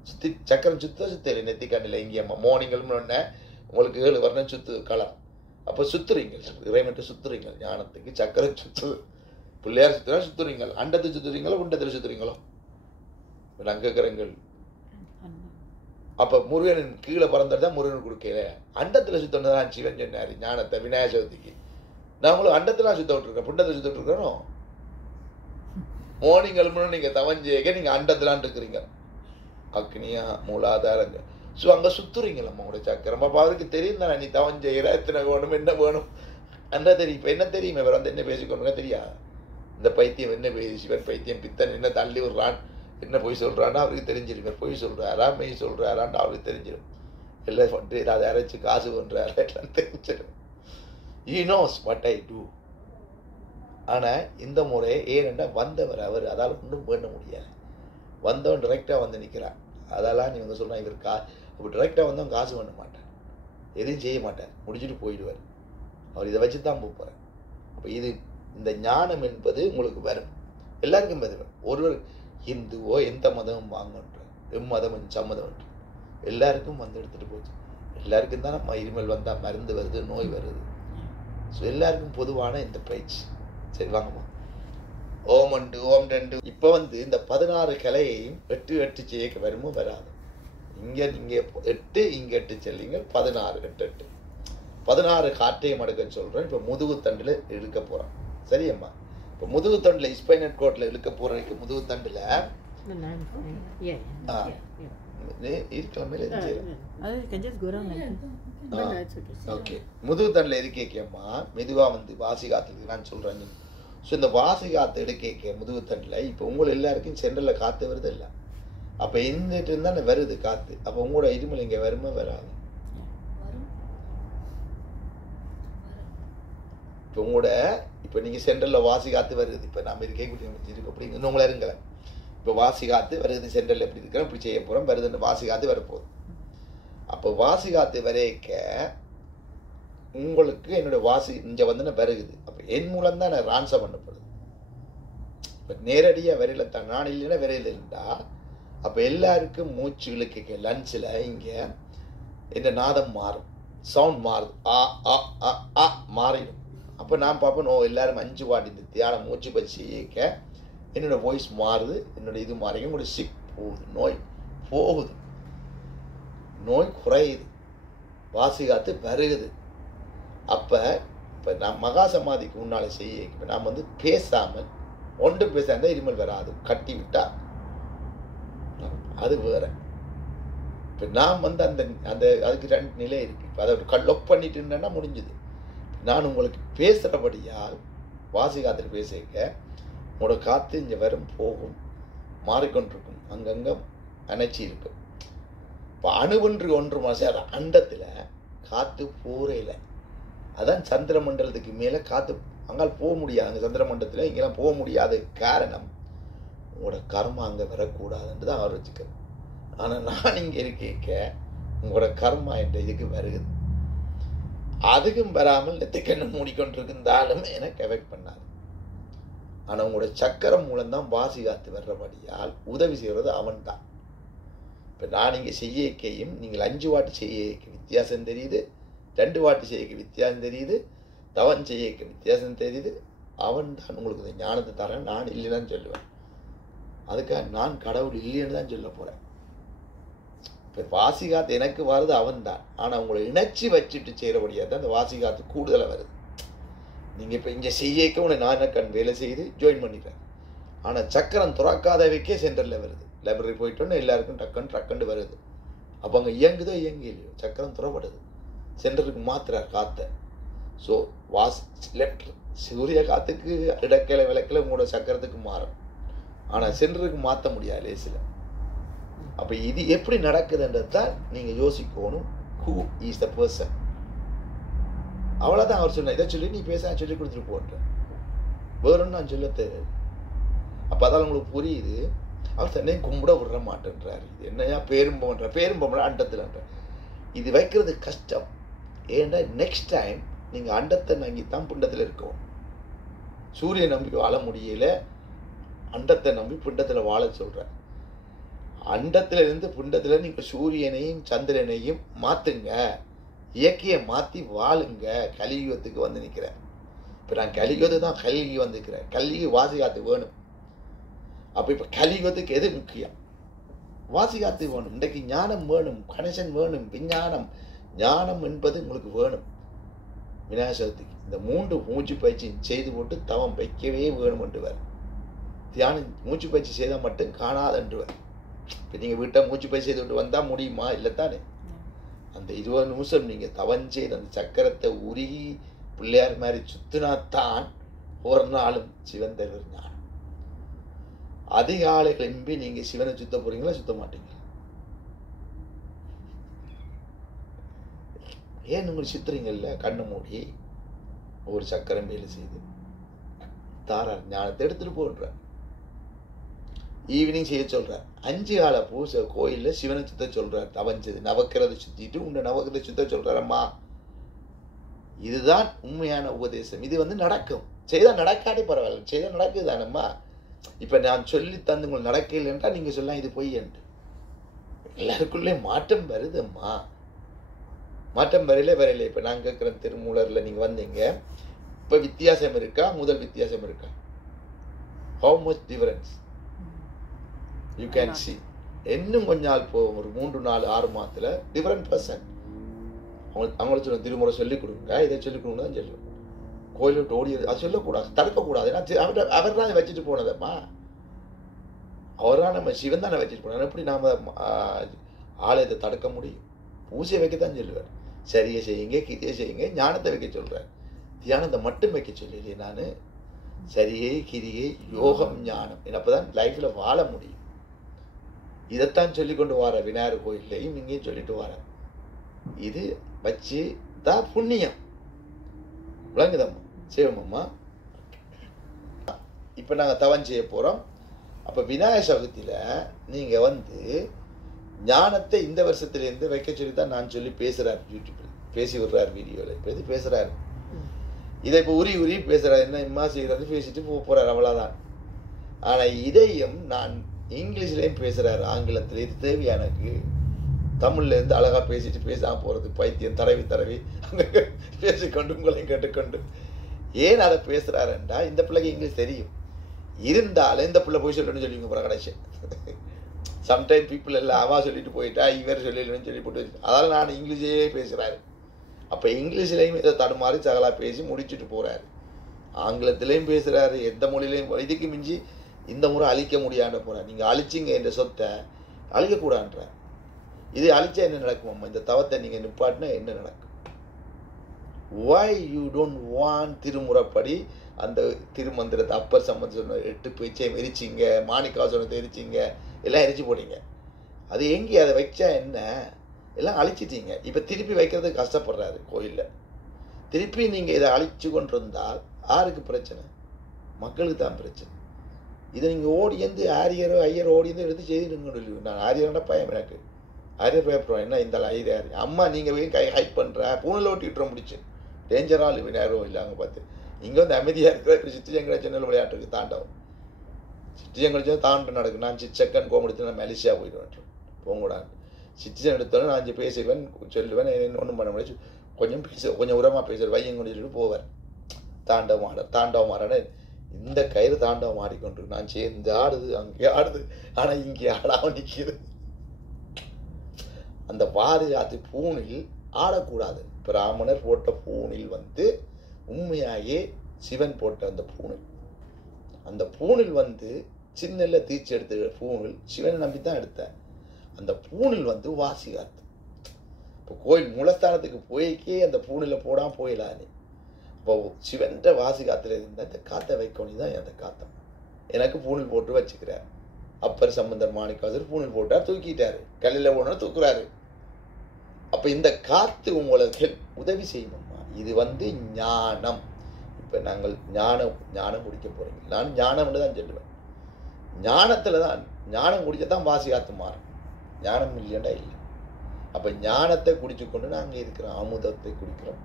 சுற்றி சக்கரம் சுத்தலை நெத்திக்கண்ணில் இங்கே மார்னிங்கள் முன்னே உங்களுக்கு 7 வருடம் சுத்து கலர். அப்போ சுத்துறீங்க, இறைவன்ட்டு சுத்துறீங்க. ஞானத்துக்கு சக்கரம் சுத்து, பிள்ளையார் சுத்துறா சுத்துறீங்க. அண்டத்தை சுத்துறீங்களோ குண்டத்தில் சுத்துறீங்களோ? நான் கேட்குறேங்கள். அப்போ முருகன் கீழே பறந்துதான் முருகன் கொடுக்கல. அண்டத்தில் சுத்தணும் சிவன் சொன்னார் ஞானத்தை விநாயக சதுர்த்திக்கு. நான் உங்களுக்கு அண்டத்தில் சுத்த விட்டுருக்கேன், புண்டத்தில் சுத்த விட்டுருக்கணும். மார்னிங்கள் முன்னே நீங்கள் தவஞ்சேக நீங்கள் அண்டத்திலான் இருக்கிறீங்க. அக்னியா மூலாதாரங்க. ஸோ அங்கே சுத்துறீங்களம்மா உங்களோட சக்கரம். அப்போ அவருக்கு தெரியும் தானே நீ தவன் செய்கிற எத்தனை வேணும் என்ன வேணும் அன்றா தெரியும். இப்போ என்ன தெரியுமே வேறு வந்து என்ன பேசிக்கொண்டு தெரியாது. இந்த பைத்தியம் என்ன பேசி சிவன் பைத்தியம் பித்தன் என்ன தள்ளி விடுறான் என்ன பொய் சொல்கிறான்னா அவருக்கு தெரிஞ்சிருங்க. பொய் சொல்கிறாரா மெய் சொல்கிறாரான்னு அவருக்கு தெரிஞ்சிடும். எல்லாம் பண்ணிட்டு அதை அரைச்சி காசு பண்ணுறாரா எல்லாம் தெரிஞ்சிடும். You knows what I do. ஆனால் இந்த முறை ஏனென்றா வந்தவர் அவர், அதால் ஒன்றும் பண்ண முடியாது. வந்தவன் டிரெக்டாக வந்து நிற்கிறான். அதெல்லாம் நீ வந்து சொல்கிறான் இவர் அப்போ டிரெக்டாக வந்தவன் காசு பண்ண மாட்டார், எதையும் செய்ய மாட்டார், முடிச்சுட்டு போயிடுவார். அவர் இதை வச்சு தான் போகிறார். அப்போ இது இந்த ஞானம் என்பது உங்களுக்கு வரும், எல்லாருக்கும் வரும். ஒருவர் இந்துவோ எந்த மதமும் வாங்கன்ற எம்மதம் சம்மதம் எல்லாருக்கும் வந்து எடுத்துகிட்டு போச்சு. எல்லாருக்கும் தான் நம்ம இருமல் வந்தால் மருந்து வருது, நோய் வருது. ஸோ எல்லாருக்கும் பொதுவான இந்த பயிற்சி. சரி வாங்கம்மா. ஓம் 1 ஓம் 2. இப்போ வந்து இந்த 16 கலையையும் 8 செய்ய வருமோ வராது. இங்கே 8 இங்கே 8 செல்லிங்க 16 8 16 காற்றையும் அடுக்க சொல்கிறேன். இப்போ முதுகு தண்டில் இழுக்க போகிறோம். சரியம்மா. இப்போ முதுகு தண்டில் ஸ்பைனல் கோட்டில் இழுக்க போகிறதுக்கு முதுகு தண்டில் இருக்கலாமே. ஓகே, முதுகு தண்டில் இருக்கேக்கம்மா மெதுவாக வந்து வாசி காத்துக்கு நான் சொல்கிறேன். ஸோ இந்த வாசி காற்று எடுக்க முதுகு தண்டில் இப்போ உங்களை எல்லாருக்கும் சென்டரில் காற்று வருது இல்லை. அப்போ இருந்துட்டு இருந்தால் வருது காற்று. அப்போ உங்களோட இருமல் இங்கே வருமா வராது? இப்போ உங்களோட இப்போ நீங்கள் சென்டரில் வாசி காற்று வருது. இப்போ நம்ம இருக்கக்கூடிய அப்படி இன்னும் உங்களை இருங்கலை. இப்போ வாசி காற்று வருது சென்டரில் எப்படி இருக்கிறோம் இப்படி செய்ய போகிறோம் வருதுன்னு வாசி காற்று வரப்போகுது. அப்போ வாசி காற்று வரைக்க உங்களுக்கு என்னோட வாசி இங்கே வந்து வருகுது. அப்போ என் மூலம் தான் நான் ரான்சம் பண்ணப்படுது. இப்போ நேரடியாக விரையில தான் நான் இல்லைன்னா விரையில் இருந்தா அப்போ எல்லாருக்கும் மூச்சு இழுக்க லன்ச்சில் இங்கே இந்த நாதம் மாறும், சவுண்ட் மாறுது, ஆ ஆ ஆ ஆ மாறிடும். அப்போ நான் பார்ப்பேன், எல்லாரும் 5 வாட்டி இந்த தியானம் மூச்சு பயிற்சி இயக்க என்னோட வாய்ஸ் மாறுது, என்னோட இது மாறி உங்களோட சிக் போகுது, நோய் போகுது, நோய் குறையுது, வாசி காத்து வருகுது. அப்போ இப்போ நான் மகா சமாதிக்கு முன்னால் செய்ய இப்போ நாம் வந்து பேசாமல் ஒன்றும் பேசாமல் இருமல் வராது, கட்டி விட்டா அது வேற. இப்போ நான் வந்து அந்த அந்த அதுக்கு 2 நிலை இருக்கு. இப்போ அதை லொக் பண்ணிட்டு இருந்தேன்னா முடிஞ்சுது. நான் உங்களுக்கு பேசுகிறபடியால் வாசி காத்துல பேசிக்க உங்களோட காற்று இங்கே வரும் போகும் மாறிக்கொண்டிருக்கும், அங்கங்கே அணைச்சி இருக்கும். இப்போ அணுவொன்று 1 மாதம் அண்டத்தில் காற்று போறையில், அதான் சந்திர மண்டலத்துக்கு மேலே காற்று அங்கால் போக முடியாது. அங்கே சந்திர மண்டலத்தில் இங்கெல்லாம் போக முடியாத காரணம் உங்களோட கர்மா அங்கே வரக்கூடாதுன்னு தான் அவர் வச்சுக்கிறது. ஆனால் நான் இங்கே இருக்க உங்களோட கர்மா என்ற இதுக்கு வருகுது. அதுக்கும் வராமல் நெத்திக்கண்ணு மூடிக்கொண்டிருந்தாலும் எனக்கு எஃபெக்ட் பண்ணாது. ஆனால் உங்களோட சக்கரம் மூலம்தான் வாசி காத்து வர்றபடியால் உதவி செய்கிறது அவன் தான். இப்போ நான் இங்கே செய்யக்கையும் நீங்கள் 5 வாட்டி செய்ய வித்தியாசம் தெரியுது, 2 வாட்டி செய்ய வித்தியாசம் தெரியுது, தவன் செய்ய வித்தியாசம் தெரியுது. அவன் தான் உங்களுக்கு இந்த ஞானத்தை தரேன், நான் இல்லைன்னு சொல்லுவேன். அதுக்காக நான் கடவுள் இல்லைன்னு தான் சொல்ல போகிறேன். இப்போ வாசி காத்து எனக்கு வருது அவன் தான். ஆனால் உங்களை இணைச்சி வச்சுட்டு செய்கிறபடியாக தான் அந்த வாசி காத்து கூடுதலாக வருது. நீங்கள் இப்போ இங்கே செய்யக்க உன்னை நான் கண் வேலை செய்து ஜாயின் பண்ணிடுறேன். ஆனால் சக்கரம் துறக்காதவைக்கே சென்டரில் வருது. லைப்ரரி போயிட்டோன்னு எல்லாருக்கும் டக்குன்னு வருது. அப்போ அங்கே இயங்குதோ இயங்கலையோ சக்கரம் துறப்படுது, சென்டருக்கு மாத்துறார் காற்றை. ஸோ லெஃப்ட் சூரிய காற்றுக்கு இடக்கிழ விளக்கில் உங்களோட சக்கரத்துக்கு மாறும், ஆனால் சென்டருக்கு மாற்ற முடியாது லேசில். அப்போ இது எப்படி நடக்குதுன்றது தான் நீங்கள் யோசிக்கணும். Who is the person? அவ்வளோதான் அவர் சொன்ன. இதை சொல்லி நீ பேச சொல்லி கொடுத்துட்டு போன்ற வேறும்னு நான் சொல்ல தேவை. அப்போ அதான் உங்களுக்கு புரியுது. அவர் தன்னையும் கும்பிட விட மாட்டேன்றார். இது என்னையா பேரும்பன்ற அண்டத்தில் இது வைக்கிறது கஷ்டம். ஏன்னா நெக்ஸ்ட் டைம் நீங்கள் அண்டத்தை நம்பி தான் பிண்டத்தில் இருக்கணும். சூரியன் நம்பி வாழ முடியல, அண்டத்தை நம்பி பிண்டத்தில் வாழ சொல்கிறார். அண்டத்துல இருந்து பிண்டத்தில் நீங்கள் சூரியனையும் சந்திரனையும் மாற்றுங்க, இயற்கையை மாற்றி வாழுங்க. கலியுகத்துக்கு வந்து நிற்கிறேன். இப்போ நான் கலியுகத்துக்கு தான் கல்கி வந்துக்கிறேன். கல்கி வாசிகாத்து வேணும். அப்போ இப்போ கலியுகத்துக்கு எது முக்கியம்? வாசிகாத்து வேணும். இன்றைக்கு ஞானம் வேணும், கணேசன் வேணும், விஞ்ஞானம் ஞானம் என்பது உங்களுக்கு வேணும். விநாயகர் சதுர்த்திக்கு இந்த 3 மூச்சு பயிற்சி செய்து போட்டு தவம் வைக்கவே வேணும் என்றுவர். தியானம் மூச்சு பயிற்சி செய்தால் மட்டும் காணாதன்றுவர். இப்போ நீங்கள் வீட்டை மூச்சு பயிற்சி செய்து விட்டு வந்தால் முடியுமா? இல்லைத்தானே. அந்த 20 நிமிஷம் நீங்கள் தவம் செய்து அந்த சக்கரத்தை உருகி பிள்ளையார் மாதிரி சுத்தினாத்தான் ஒரு நாளும் சிவன் தருவர் ஞானம். அதிகாலை கிளம்பி நீங்கள் சிவனை சுத்த போறீங்களா, சுத்த மாட்டீங்களா? ஏன் உங்களுக்கு சித்திரங்கள்ல கண்ணு மூடி ஒரு சக்கரம் வேலை செய்து தாரார் ஞானத்தை எடுத்துட்டு போடுறார். ஈவினிங் செய்ய சொல்றார். 5 கால பூசை கோயிலில் சிவனை சுத்த சொல்றார். தவஞ்சது நவக்கிறத சுத்திட்டு உண்ட நவக்கிறத சுத்த சொல்றாரம்மா. இதுதான் உண்மையான உபதேசம். இது வந்து நடக்கும். செய்தா நடக்காட்டி பரவாயில்ல, செய்தா நடக்குதானம்மா. இப்ப நான் சொல்லி தந்து உங்களுக்கு நடக்கல என்றால் நீங்க சொல்லலாம் இது பொய் என்று. எல்லாருக்குள்ளே மாற்றம் வருதும்மா. மாற்றம் வரையில இப்ப நான் கேட்கிறேன், திருமூலர்ல நீங்க வந்தீங்க, இப்ப வித்தியாசம் இருக்கா? முதல் வித்தியாசம் இருக்கா? How much difference you can see. இன்னும் கொஞ்ச நாள் போகும், ஒரு 3, 4, 6 மாதத்துல டிஃபரெண்ட் பர்சன். அவங்களுக்கு சொல்ல திருமுறை சொல்லிக் கொடுங்க, இதை சொல்லிக் கொடுங்க தான் சொல்லுவோம். கோயிலை விட்டு ஓடி அது சொல்லக்கூடாது, தடுக்கக்கூடாது. ஏன்னா அவர் தான் வச்சுட்டு போனதம்மா. அவர் தான் நம்ம சிவன் தானே வச்சுட்டு போனார். எப்படி நாம ஆலயத்தை தடுக்க முடியும்? பூஜை வைக்கத்தான் சொல்லுவார். சரியை செய்யுங்க, கிரியை செய்யுங்க, ஞானத்தை வைக்க சொல்றார். தியானத்தை மட்டும் வைக்க சொல்லலையே நான். சரியை, கிரியை, யோகம், ஞானம், அப்பதான் லைஃப்ல வாழ முடியும். இதைத்தான் சொல்லி கொண்டு வர விநாயகர் கோயிலையும் இங்கேயும் சொல்லிட்டு வர. இது வச்சு தான் புண்ணியம் விளங்குதம்மா, செய்வோம்மா. இப்ப நாங்க தவம் செய்ய போறோம். அப்ப விநாயகர் சதுர்த்தியில நீங்க வந்து ஞானத்தை இந்த வருஷத்திலிருந்து வைக்க சொல்லித்தான் நான் சொல்லி பேசுறாரு. யூடியூப்ல பேசி விடுறாரு, வீடியோல இப்ப இது பேசுறாரு. இதை இப்ப உரி பேசுறாரு. என்ன இம்மா செய்யறது பேசிட்டு போறாரு, அவ்வளவுதான். ஆனால் இதையும் நான் இங்கிலீஷ்லேயும் பேசுகிறாரு, ஆங்கிலத்தில். இது தேவையா எனக்கு? தமிழ்லேருந்து அழகாக பேசிட்டு பேசாமல் போகிறது, பைத்தியம் தடவி தடவி அங்கே பேசிக்கொண்டு உங்களையும் கேட்டுக்கொண்டு. ஏன் அதை பேசுகிறாருண்டா, இந்த பிள்ளைக்கு இங்கிலீஷ் தெரியும், இருந்தாலும் இந்த பிள்ளை போய் சொல்லணும்னு சொல்லிங்க போகிற கடைசி. சம்டைம் பீப்புள் எல்லாம் அவா சொல்லிட்டு போயிட்டா இவர் சொல்லணும்னு சொல்லி போட்டு, அதனால் நான் இங்கிலீஷே பேசுகிறாரு. அப்போ இங்கிலீஷ்லேயும் இதை தடுமாறி சகலாக பேசி முடிச்சுட்டு போகிறாரு. ஆங்கிலத்திலையும் பேசுகிறாரு, எந்த மொழியிலையும். இதுக்கு மிஞ்சி இந்த முறை அழிக்க முடியாத போகிறார். நீங்கள் அழிச்சிங்க என்ற சொத்தை அழிக்கக்கூடாதுன்ற. இது அழிச்சா என்ன நடக்கும் அம்மா? இந்த தவத்தை நீங்கள் நிப்பாட்டினா என்ன நடக்கும்? why you don't want திருமுறைப்படி அந்த திருமந்திரத்தை அப்பர் சம்பந்த சொன்ன 8 பேச்சையும் எரிச்சிங்க, மாணிக்காசனத்தை எரிச்சிங்க, எல்லாம் எரிச்சு போட்டீங்க. அது எங்கே அதை வச்சா என்ன? எல்லாம் அழிச்சிட்டீங்க. இப்போ திருப்பி வைக்கிறதுக்கு கஷ்டப்படுறாரு கோயிலில். திருப்பி நீங்கள் இதை அழிச்சு கொண்டு இருந்தால் யாருக்கு பிரச்சனை? மக்களுக்கு தான் பிரச்சனை. இதை நீங்கள் ஓடியந்து ஆரியரோ ஐயரோ ஓடியந்து எடுத்து செய்துட்டு, நான் ஆரியரோட பயம் எனக்கு. ஆரியர் பயப்படுறோம் என்ன இந்த ஐயர் அம்மா நீங்கள் போய் ஹைட் பண்ணுற பூனில் ஓட்டிட்டுறோம் முடிச்சு டேஞ்சரால் விநாயகரோ இல்லை. அங்கே பார்த்து இங்கே வந்து அமைதியாக இருக்கிற. இப்போ சித்திஜங்கட சென்னல் விளையாட்டுருக்கு தாண்டவம். சித்திஜங்கட தாண்ட நடக்கு. நான் சிச்சக்கன் கோமெடுத்து நான் மலேசியா போயிடுவேன், போங்கூடாது. சித்திஜன் எடுத்தோன்னு நான் 5 பேசுவேன், சொல்லுவேன், ஒன்றும் பண்ண முடியாது. கொஞ்சம் கொஞ்சம் உரமாக பேசுவார், வையங்க சொல்லிட்டு போவார். தாண்டவம் ஆட இந்த கயிறு தாண்டவம் ஆடிக்கொண்டிருக்கு. நான் சேர்ந்து ஆடுது, அங்கே ஆடுது, ஆனால் இங்கே ஆடாமல் நிற்கிது. அந்த பாதுகாத்து பூணில் ஆடக்கூடாது. பிராமணர் போட்ட பூணில் வந்து உண்மையாயே சிவன் போட்ட அந்த பூணில், அந்த பூணில் வந்து சின்னல்ல தீர்ச்சி எடுத்த பூணில் சிவனை நம்பி தான் எடுத்தேன். அந்த பூணில் வந்து வாசி காத்து. இப்போ கோயில் மூலஸ்தானத்துக்கு போய்க்கே அந்த பூணில் போடாமல் போயிடலான்னு. இப்போ சிவன்ற வாசி காத்துல இருந்தால் இந்த காற்றை வைக்கணும் தான் அந்த காத்தம். எனக்கு பூணில் போட்டு வச்சுக்கிறார். அப்பர் சம்பந்தர் மாணிக்காசர் பூணில் போட்டார், தூக்கிட்டாரு. கல்லில் போனா தூக்குறாரு. அப்போ இந்த காற்று உங்களுக்கு உதவி செய்யணுமா? இது வந்து ஞானம். இப்போ நாங்கள் ஞானம் குடிக்க போகிறீங்க. நான் ஞானம்னு தான் சொல்லுவேன். ஞானத்தில் தான் ஞானம் குடிக்க தான் வாசி காத்து மாறும். ஞானம் இல்லைண்டா இல்லை. அப்போ ஞானத்தை குடிச்சு கொண்டு நாங்கள் இருக்கிறோம். அமுதத்தை குடிக்கிறோம்.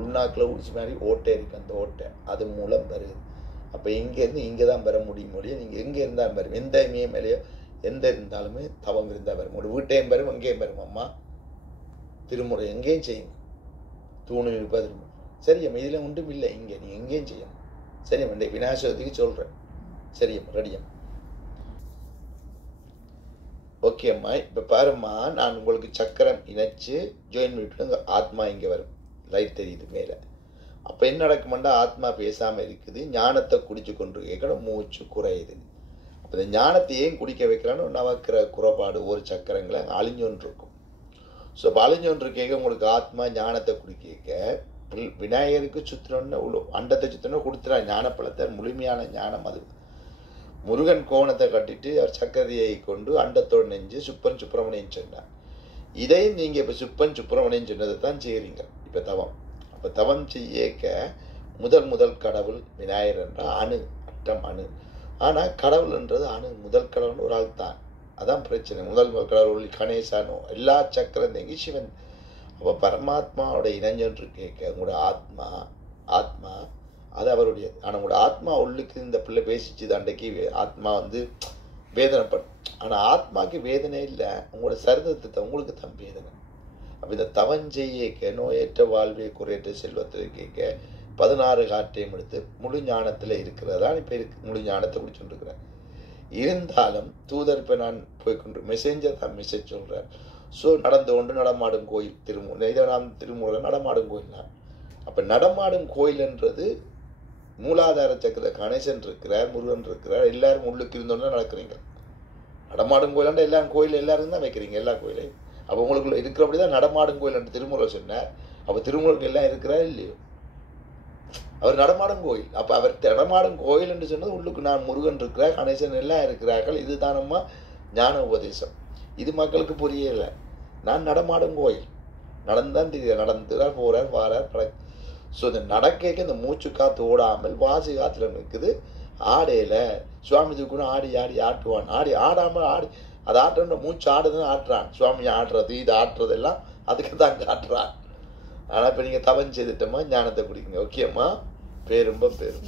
உள்நாக்கில் குடிச்சு மாதிரி ஓட்டை இருக்குது, அந்த ஓட்டை அது மூலம் வருது. அப்போ இங்கேருந்து இங்கே தான் பெற முடியும் மொழியை. நீங்கள் எங்கே இருந்தாலும் வரும், எந்த மேலேயோ எந்த இருந்தாலுமே தவம் இருந்தால் வரும். ஒரு வீட்டையும் வரும், எங்கேயும் வரும். அம்மா திருமுறை எங்கேயும் செய்யுங்க. தூணு இருப்பது சரியம்மா, இதில் ஒன்றும் இல்லை. இங்கே நீங்கள் எங்கேயும் செய்யணும். சரியம்மா, இந்த விநாயகத்துக்கு சொல்கிறேன். சரியம்மா, ரெடியம்மா. ஓகே அம்மா, இப்போ பாரும்மா, நான் உங்களுக்கு சக்கரம் இணைச்சு ஜாயின் பண்ணிவிட்டு ஆத்மா இங்கே வரும். லைட் தெரியுது மேலே. அப்போ என்ன நடக்குமெண்டா, ஆத்மா பேசாமல் இருக்குது, ஞானத்தை குடிச்சு கொண்டு கேட்கணும், மூச்சு குறையுது. அப்போ இந்த ஞானத்தை ஏன் குடிக்க வைக்கிறான்னு நவக்கிற குறைபாடு ஒரு சக்கரங்களை அழிஞ்சொன்று இருக்கும். ஸோ இப்போ அழிஞ்சொன்று கேட்க உங்களுக்கு ஆத்மா ஞானத்தை குடிக்க விநாயகருக்கு சுத்தினோன்னு அண்டத்தை சுத்தினோன்னு கொடுத்துறா ஞானப்பழத்தை. முழுமையான ஞானம் அது. முருகன் கோணத்தை கட்டிட்டு அவர் சக்கரையை கொண்டு அண்டத்தோடு நெஞ்சு சுப்பன் சுப்பிரமணியன் சொன்னார். இதையும் நீங்கள் இப்போ சுப்பன் சுப்பிரமணியன் சொன்னதை தான் செய்கிறீங்க இப்போ தவம். அப்போ தவம் செய்யக்க முதல் கடவுள் விநாயகர் என்ற அணு, அட்டம் அணு. ஆனால் கடவுள்ன்றது அணு, முதல் கடவுள்னு ஒரு ஆள் தான். அதான் பிரச்சனை. முதல் கடவுள் கணேசானோ எல்லா சக்கரம் தேங்கி சிவன். அப்போ பரமாத்மாவோட இணைஞ்சொன்று கேட்க உங்களோட ஆத்மா அது அவருடைய. ஆனால் உங்களோட ஆத்மா உள்ளுக்கு இந்த பிள்ளை பேசிச்சு அன்றைக்கு ஆத்மா வந்து வேதனைப்படும். ஆனால் ஆத்மாவுக்கு வேதனை இல்லை, உங்களோட சரிதத்தை உங்களுக்கு தான் வேதனை. அப்போ இந்த தவஞ்செய்ய நோயற்ற வாழ்வை குறையற்ற செல்வத்தில் கேட்க 16 காட்டையும் எடுத்து முழு ஞானத்தில் இருக்கிறதான் இப்போ முழு ஞானத்தை குடிச்சுருக்கிறேன். இருந்தாலும் தூதர் இப்போ நான் போய்கொண்டு மெசேஞ்சர் தான் மெசேஜ் சொல்கிறேன். ஸோ நடந்து கொண்டு நடமாடும் கோயில் திருமூல நடமாடும் கோயில் தான். அப்போ நடமாடும் கோயில்ன்றது மூலாதார சக்கர கணேசன் இருக்கிறார், முருகன் இருக்கிறார், எல்லாரும் உள்ளுக்கு இருந்தோன்னு நடக்கிறீங்க. நடமாடும் கோயிலாண்டா எல்லாரும் கோயில் எல்லாரும் தான் வைக்கிறீங்க, எல்லா கோயிலையும். அப்போ உங்களுக்குள்ள இருக்கிறபடி தான் நடமாடும் கோயில் என்று திருமுறை சொன்னார். அப்போ திருமுறைக்கு எல்லாம் இருக்கிறார் இல்லையோ, அவர் நடமாடும் கோயில். அப்போ அவர் நடமாடும் கோயில் என்று சொன்னது உள்ளுக்கு நான் முருகன் இருக்கிறார், கணேசன் எல்லாம் இருக்கிறார்கள். இதுதான் நம்ம ஞான உபதேசம். இது மக்களுக்கு புரியலை. நான் நடமாடும் கோயில், நடந்தான் தெரியாது, நடந்துறார் போறார் வாரார். ஸோ இந்த நடக்க இந்த மூச்சு காற்று ஓடாமல் வாசி காத்துல நிற்குது. ஆடையில சுவாமி கூட ஆடி ஆட்டுவான். ஆடாமல் அது ஆட்டுற மூச்சு ஆடுதுன்னு ஆட்டுறான். சுவாமி ஆடுறது இது ஆட்டுறதெல்லாம் அதுக்கு தான் ஆட்டுறான். ஆனால் இப்போ நீங்கள் தவம் செய்துட்டோமா ஞானத்தை குடிக்குங்க. ஓகேம்மா, பேரும்ப பேரும்.